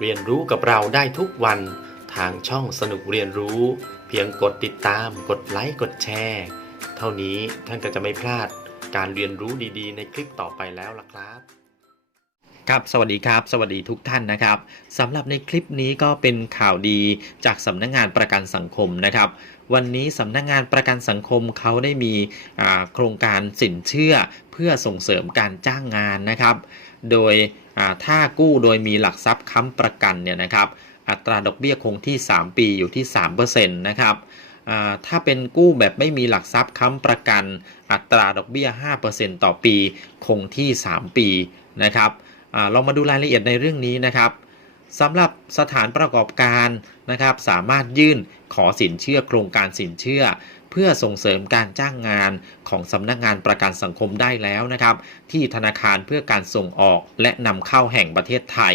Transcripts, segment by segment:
เรียนรู้กับเราได้ทุกวันทางช่องสนุกเรียนรู้ เพียงกดติดตาม กดไลค์กดแชร์เท่านี้ท่านก็จะไม่พลาดการเรียนรู้ดีๆ ในคลิปต่อไปแล้วล่ะครับครับสวัสดีครับ สวัสดีทุกท่านนะครับสำหรับในคลิปนี้ก็เป็นข่าวดีจากสำนักงานประกันสังคมนะครับ วันนี้สำนักงานประกันสังคมเขาได้มีโครงการสินเชื่อเพื่อส่งเสริมการจ้างงานนะครับ โดย ถ้ากู้โดยมีหลักทรัพย์ค้ำประกันเนี่ยนะครับ อัตราดอกเบี้ยคงที่ 3 ปีอยู่ที่3%นะครับถ้าเป็นกู้แบบไม่มีหลักทรัพย์ค้ำประกัน อัตราดอกเบี้ย 5%ต่อปีคงที่ 3 ปีนะครับเรามาดูรายละเอียดในเรื่องนี้นะครับสำหรับสถานประกอบการนะครับสามารถยื่นขอสินเชื่อโครงการสินเชื่อ เพื่อส่งเสริมการจ้างงานของสำนักงานประกันสังคมได้แล้วนะครับ ที่ธนาคารเพื่อการส่งออกและนำเข้าแห่งประเทศไทย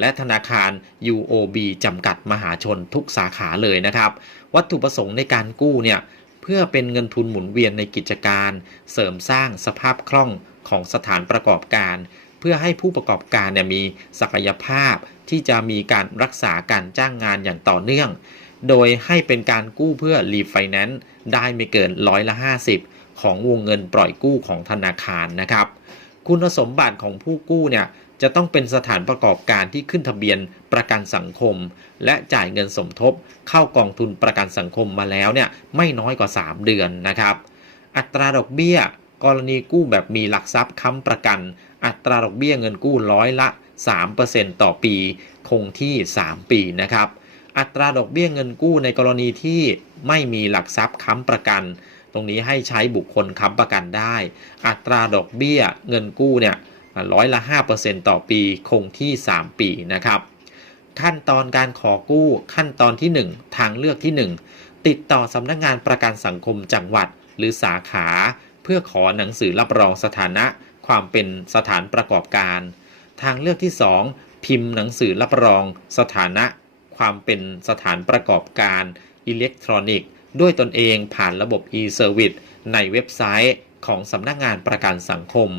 และธนาคาร UOB จำกัดมหาชนทุกสาขาเลยนะครับ วัตถุประสงค์ในการกู้เนี่ยเพื่อเป็นเงินทุนหมุนเวียนในกิจการ เสริมสร้างสภาพคล่องของสถานประกอบการ เพื่อให้ผู้ประกอบการเนี่ยมีศักยภาพที่จะมีการรักษาการจ้างงานอย่างต่อเนื่อง โดยให้เป็นการกู้เพื่อรีไฟแนนซ์ได้ไม่เกินร้อยละ 50 ของวงเงินปล่อยกู้ของธนาคารนะครับ คุณสมบัติของผู้กู้เนี่ยจะต้องเป็นสถานประกอบการที่ขึ้นทะเบียนประกันสังคม และจ่ายเงินสมทบ เข้ากองทุนประกันสังคมมาแล้วเนี่ยไม่น้อยกว่า 3 เดือนนะครับ อัตราดอกเบี้ย กรณีกู้แบบมีหลักทรัพย์ค้ำประกัน อัตราดอกเบี้ยเงินกู้ร้อยละ 3%ต่อปี คงที่ 3 ปีนะครับ อัตราดอกเบี้ยเงินกู้ในกรณีที่ไม่มีหลักทรัพย์ค้ำประกัน ตรงนี้ให้ใช้บุคคลค้ำประกันได้ อัตราดอกเบี้ยเงินกู้เนี่ยร้อยละ 5%ต่อปีคงที่ 3 ปีนะครับ ขั้นตอนการขอกู้ขั้นตอนที่ 1 ทางเลือกที่ 1 ติดต่อสำนักงานประกันสังคมจังหวัดหรือสาขา เพื่อขอหนังสือรับรองสถานะความเป็นสถานประกอบการ ทางเลือกที่ 2 พิมพ์หนังสือรับรองสถานะ ความเป็นสถานประกอบการอิเล็กทรอนิกส์ ด้วยตนเองผ่านระบบ e-service ในเว็บไซต์ของสำนักงานประกันสังคม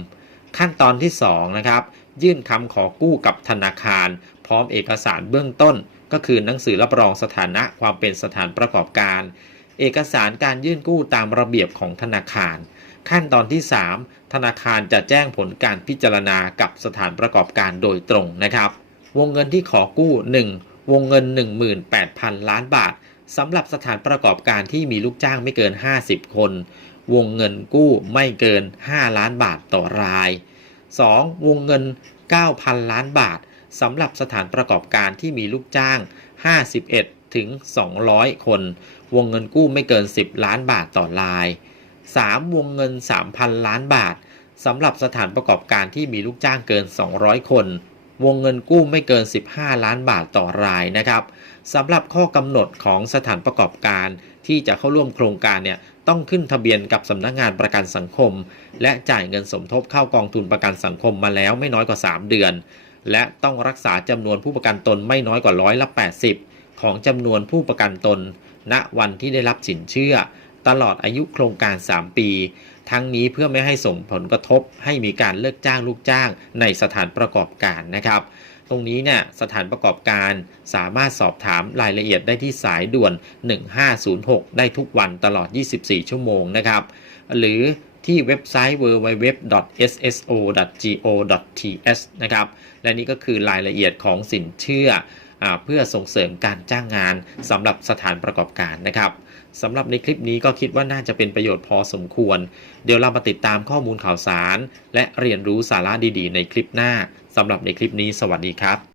ขั้นตอนที่ 2 นะครับ ยื่นคำขอกู้กับธนาคาร พร้อมเอกสารเบื้องต้น ก็คือหนังสือรับรองสถานะความเป็นสถานประกอบการ เอกสารการยื่นกู้ตามระเบียบของธนาคาร ขั้นตอนที่ 3 ธนาคารจะแจ้งผลการพิจารณากับสถานประกอบการโดยตรงนะครับ วงเงินที่ขอกู้ 1. วงเงิน 18,000 ล้านบาทสำหรับสถานประกอบการที่มีลูกจ้างไม่เกิน 50 คน วงเงินกู้ไม่เกิน 5 ล้านบาทต่อราย 2. วงเงิน 9,000 ล้านบาทสำหรับสถานประกอบการที่มีลูกจ้าง 51 ถึง 200 คน วงเงินกู้ไม่เกิน 10 ล้านบาทต่อราย 3. วงเงิน 3,000 ล้านบาทสำหรับสถานประกอบการที่มีลูกจ้างเกิน 200 คน วงเงินกู้ไม่เกิน 15 ล้านบาทต่อรายนะครับสำหรับข้อกำหนดของสถานประกอบการ ที่จะเข้าร่วมโครงการเนี่ยต้องขึ้นทะเบียนกับสำนักงานประกันสังคม และจ่ายเงินสมทบเข้ากองทุนประกันสังคมมาแล้วไม่น้อยกว่า 3 เดือน และต้องรักษาจำนวนผู้ประกันตนไม่น้อยกว่าร้อยละ80 ของจำนวนผู้ประกันตน ณวันที่ได้รับสินเชื่อ ตลอดอายุโครงการ 3 ปี ทั้งนี้เพื่อไม่ให้ส่งผลกระทบให้มีการเลิกจ้างลูกจ้างในสถานประกอบการนะครับตรงนี้เนี่ยสถานประกอบการสามารถสอบถามรายละเอียดได้ที่สายด่วน 1506 ได้ทุกวันตลอด 24 ชั่วโมงนะครับ หรือที่เว็บไซต์ www.sso.go.th นะครับ และนี่ก็คือรายละเอียดของสินเชื่ออเพื่อส่งเสริมการจ้างงานสำหรับสถานประกอบการนะครับ สำหรับในคลิปนี้ก็คิดว่าน่าจะเป็นประโยชน์พอสมควร เดี๋ยวเรามาติดตามข้อมูลข่าวสาร และเรียนรู้สาระดีๆ ในคลิปหน้าสำหรับในคลิปนี้สวัสดีครับ